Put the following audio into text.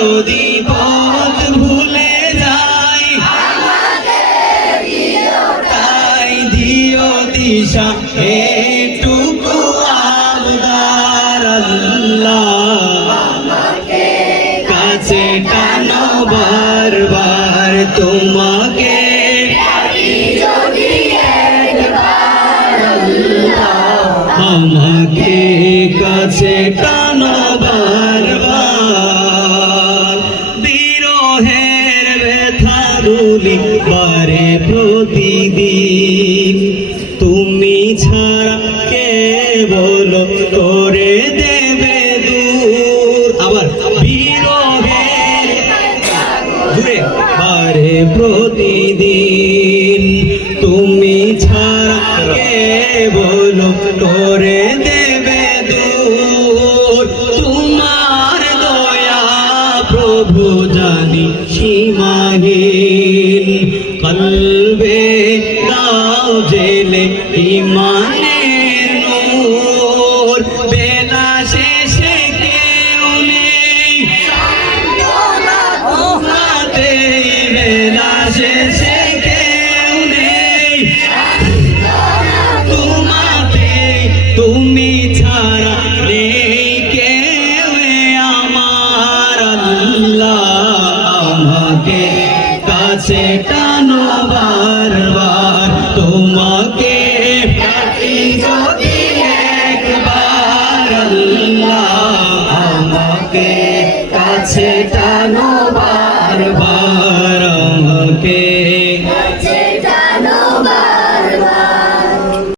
যদি পথ ভুলে যাই তাই দিও দিশা এটুকু আবদার আল্লাহ কাছে টানো বারবার তোমাকে আমাকে কাছে টানো বারবার বিরহের ব্যথাগুলি বারে প্রতিদিন তুমি ছাড়া কে বলো করে দেবে দূর আবার বিরহের দূরে বারে প্রতিদিন তুমি ছাড়া কে বলো করে দেবে দূর তোমার দয়া প্রভু জানি সীমাহীন কলবে দাও জেলে ইমান